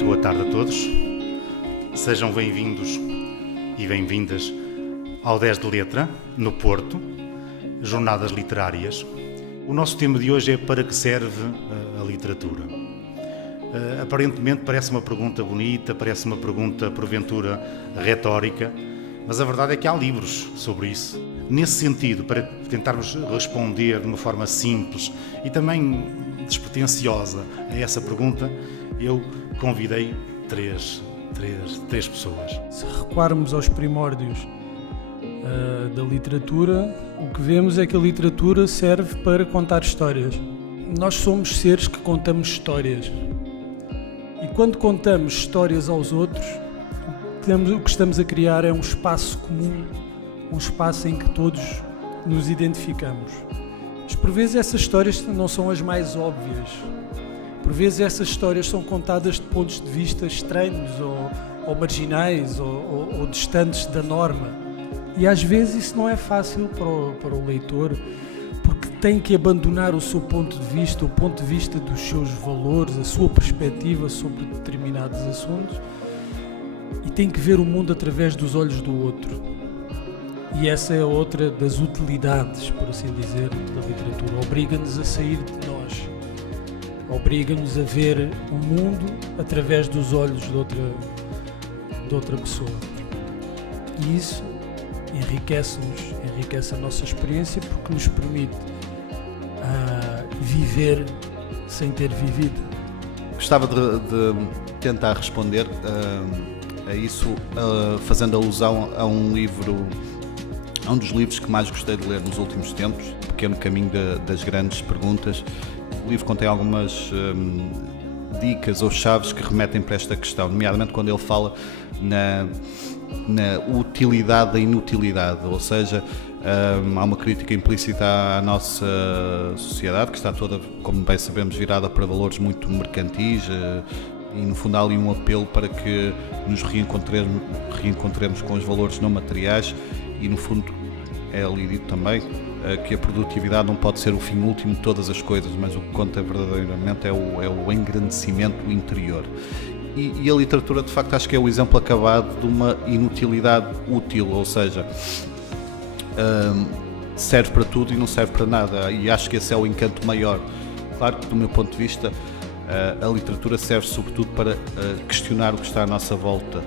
Muito boa tarde a todos. Sejam bem-vindos e bem-vindas ao 10 de Letra, no Porto, Jornadas Literárias. O nosso tema de hoje é: para que serve a literatura? Aparentemente parece uma pergunta bonita, parece uma pergunta porventura retórica, mas a verdade é que há livros sobre isso. Nesse sentido, para tentarmos responder de uma forma simples e também despretensiosa a essa pergunta, eu convidei três pessoas. Se recuarmos aos primórdios da literatura, o que vemos é que a literatura serve para contar histórias. Nós somos seres que contamos histórias. E quando contamos histórias aos outros, o que estamos a criar é um espaço comum, um espaço em que todos nos identificamos. Mas por vezes essas histórias não são as mais óbvias. Por vezes essas histórias são contadas de pontos de vista estranhos ou marginais ou distantes da norma. E às vezes isso não é fácil para o leitor, porque tem que abandonar o seu ponto de vista, o ponto de vista dos seus valores, a sua perspectiva sobre determinados assuntos, e tem que ver o mundo através dos olhos do outro. E essa é outra das utilidades, por assim dizer, da literatura. Obriga-nos a sair de nós. Obriga-nos a ver o mundo através dos olhos de outra pessoa. E isso enriquece-nos, enriquece a nossa experiência, porque nos permite viver sem ter vivido. Gostava de tentar responder a isso, fazendo alusão a um dos livros que mais gostei de ler nos últimos tempos, O Pequeno Caminho das Grandes Perguntas. O livro contém algumas dicas ou chaves que remetem para esta questão, nomeadamente quando ele fala na utilidade da inutilidade, ou seja, há uma crítica implícita à nossa sociedade, que está toda, como bem sabemos, virada para valores muito mercantis, e no fundo há ali um apelo para que nos reencontremos com os valores não materiais, e no fundo é ali dito também que a produtividade não pode ser o fim último de todas as coisas, mas o que conta verdadeiramente é o engrandecimento interior. E a literatura, de facto, acho que é o exemplo acabado de uma inutilidade útil, ou seja, serve para tudo e não serve para nada, e acho que esse é o encanto maior. Claro que, do meu ponto de vista, a literatura serve sobretudo para questionar o que está à nossa volta,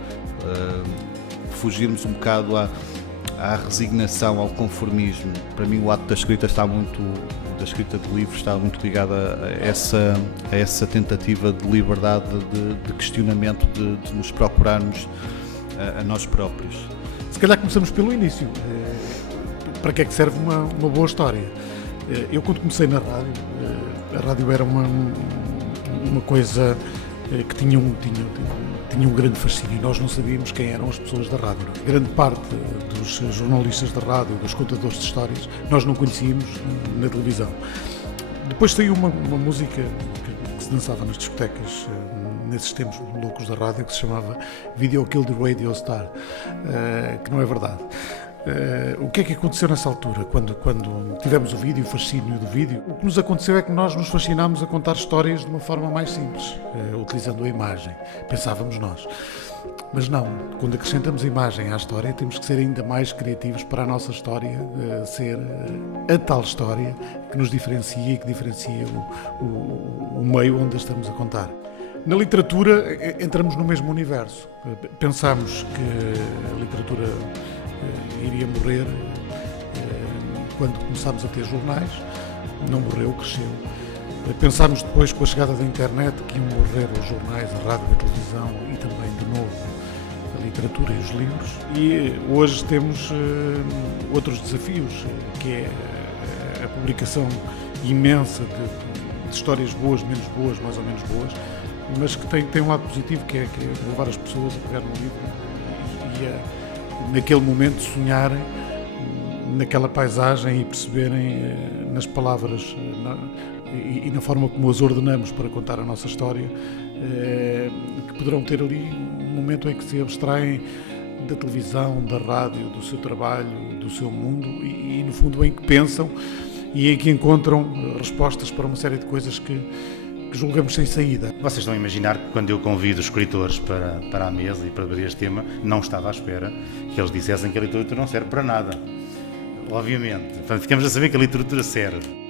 fugirmos um bocado à resignação, ao conformismo. Para mim, o ato da escrita de livros está muito ligado a essa tentativa de liberdade, de questionamento, de nos procurarmos a nós próprios. Se calhar começamos pelo início. Para que é que serve uma boa história? Eu, quando comecei na rádio, a rádio era uma coisa que tinha um grande fascínio, e nós não sabíamos quem eram as pessoas da rádio. Grande parte dos jornalistas da rádio, dos contadores de histórias, nós não conhecíamos na televisão. Depois saiu uma música que se dançava nas discotecas nesses tempos loucos da rádio, que se chamava Video Killed the Radio Star, que não é verdade. O que é que aconteceu nessa altura, quando tivemos o vídeo, o fascínio do vídeo? O que nos aconteceu é que nós nos fascinámos a contar histórias de uma forma mais simples, utilizando a imagem, pensávamos nós. Mas não, quando acrescentamos a imagem à história, temos que ser ainda mais criativos para a nossa história ser a tal história que nos diferencia e que diferencia o meio onde a estamos a contar. Na literatura entramos no mesmo universo. Pensámos que a literatura iria morrer quando começámos a ter jornais. Não morreu, cresceu. Pensámos depois, com a chegada da internet, que iam morrer os jornais, a rádio, a televisão e também, de novo, a literatura e os livros. E hoje temos outros desafios, que é a publicação imensa de histórias boas, menos boas, mais ou menos boas, mas que tem um lado positivo, que é levar as pessoas a pegar no livro e naquele momento sonharem naquela paisagem e perceberem nas palavras e na forma como as ordenamos para contar a nossa história, que poderão ter ali um momento em que se abstraem da televisão, da rádio, do seu trabalho, do seu mundo e no fundo em que pensam e em que encontram respostas para uma série de coisas que que julgamos sem saída. Vocês estão a imaginar que quando eu convido os escritores para a mesa e para debater este tema, não estava à espera que eles dissessem que a literatura não serve para nada. Obviamente. Portanto, ficamos a saber que a literatura serve.